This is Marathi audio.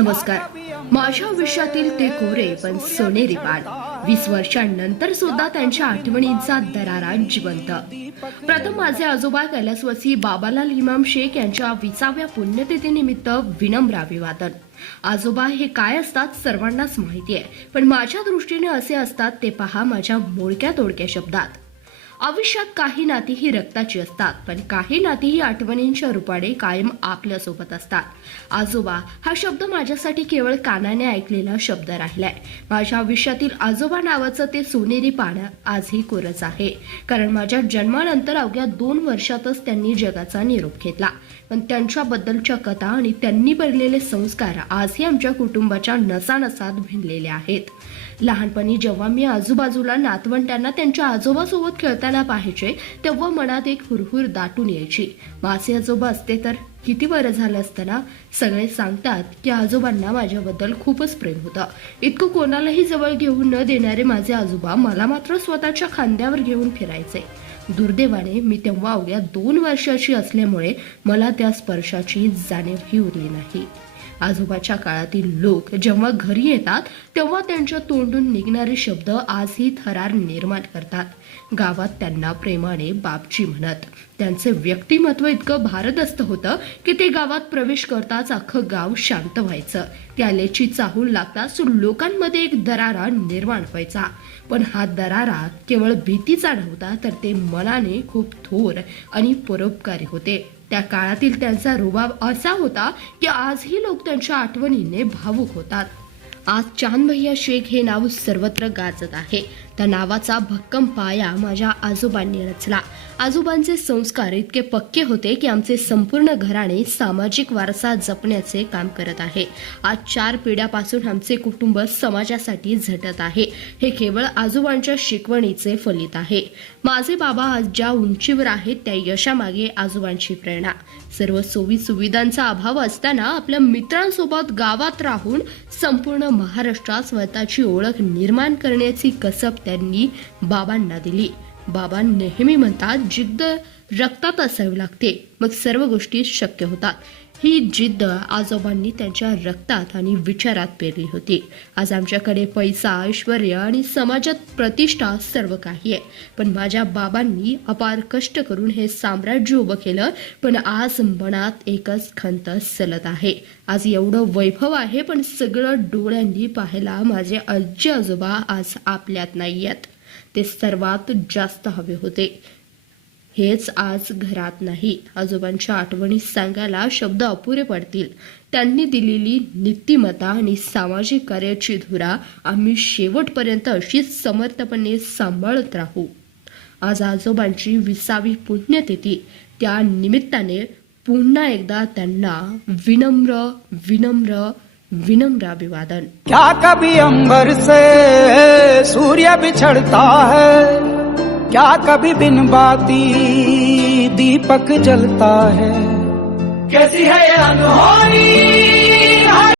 नमस्कार. माझ्या आयुष्यातील ते कोरे पण सोनेरी बाळ 20 वर्षांनंतर सुद्धा त्यांच्या आठवणींचा दरारा जिवंत. प्रथम माझे आजोबा कैलासवासी बाबालाल इमाम शेख यांच्या 20व्या पुण्यतिथीनिमित्त विनम्र अभिवादन. आजोबा हे काय असतात सर्वांनाच माहिती आहे, पण माझ्या दृष्टीने असे असतात ते पहा माझ्या मोडक्या तोडक्या शब्दात. आयुष्यात काही नाती ही रक्ताची असतात, पण काही नाती ही आठवणींच्या रूपाने कायम आपल्या सोबत असतात. आजोबा हा शब्द माझ्यासाठी केवळ कानाने ऐकलेला शब्द राहिलाय. माझ्या आयुष्यातील आजोबा नावाचं ते सोनेरी पानं आजही कोरच आहे, कारण माझ्या जन्मानंतर अवघ्या 2 वर्षातच त्यांनी जगाचा निरोप घेतला. पण त्यांच्याबद्दलच्या कथा आणि त्यांनी पडलेले संस्कार आजही आमच्या कुटुंबाच्या नसानसात भिनलेले आहेत. लहानपणी जेव्हा मी आजूबाजूला नातवंडांना त्यांच्या आजोबासोबत खेळताना पाहायचे, तेव्हा मनात एक हुरहुर दाटून यायची. माझे आजोबा असते तर किती बरं झालं असतं ना. सगळे सांगतात की आजोबांना माझ्याबद्दल खूपच प्रेम होतं. इतकं कोणालाही जवळ घेऊन न देणारे माझे आजोबा मला मात्र स्वतःच्या खांद्यावर घेऊन फिरायचे. दुर्दैवाने मी तेव्हा अवघ्या 2 वर्षाची असल्यामुळे मला त्या स्पर्शाची जाणीवही उरली नाही. आजोबाच्या काळातील लोक जेव्हा घरी येतात तेव्हा त्यांच्या तोंडून निघणारे शब्द आजही थरार निर्माण करतात. गावात त्यांना प्रेमाने बापजी म्हणत. त्यांचे व्यक्तिमत्व इतकं भारदस्त होतं की ते गावात प्रवेश करताच अख्खं गाव शांत व्हायचं. ते आल्याची चाहूल लागताच लोकांमध्ये एक दरारा निर्माण व्हायचा. पण हा दरारा केवळ भीतीचा नव्हता, तर ते मनाने खूप थोर आणि परोपकारी होते. त्या काळातील त्यांचा रुबाब असा होता की आजही लोक त्यांच्या आठवणीने भावुक होतात. आज चांद भैया शेख हे नाव सर्वत्र गाजत आहे. त्या नावाचा भक्कम पाया माझ्या आजोबांनी रचला. आजोबांचे संस्कार इतके पक्के होते की आमचे संपूर्ण घराणे सामाजिक वारसा जपण्याचे काम करत आहे. आज 4 पिढ्यापासून आमचे कुटुंब समाजासाठी झटत आहे. हे केवळ आजोबांच्या शिकवणीचे फलित आहे. माझे बाबा आज ज्या उंचीवर आहेत त्या यशामागे आजोबांची प्रेरणा. सर्व सोयी सुविधांचा अभाव असताना आपल्या मित्रांसोबत गावात राहून संपूर्ण महाराष्ट्रात स्वतःची ओळख निर्माण करण्याची कसब त्यांनी बाबांना दिली. बाबा नेहमी म्हणतात, जिद्द रक्तात असावी लागते, मग सर्व गोष्टी शक्य होतात. ही जिद्द आजोबांनी त्यांच्या रक्तात आणि विचारात पेरली होती. आज आमच्याकडे पैसा, ऐश्वर्य आणि समाजात प्रतिष्ठा सर्व काही आहे, पण माझ्या बाबांनी अपार कष्ट करून हे साम्राज्य उभं केलं. पण आज मनात एकच खंत सलत आहे. आज एवढं वैभव आहे, पण सगळं डोळ्यांनी पाहायला माझे आजी आजोबा आज आपल्यात नाहीयेत. ते सर्वात जास्त हवे होते. हेच आज घरात नाही. आजोबांच्या आठवणी सांगायला शब्द अपुरे पडतील. त्यांनी दिलेली नीतिमत्ता आणि सामाजिक कार्याची धुरा आम्ही शेवटपर्यंत अशीच समर्थपणे सांभाळत राहू. आज आजोबांची 20वी पुण्यतिथी, त्या निमित्ताने पुन्हा एकदा त्यांना विनम्र विनम्र विनम्र अभिवादन. क्या कभी अंबर से सूर्य बिछड़ता है, क्या कभी बिन बाती दीपक जलता है, कैसी है ये अनहोनी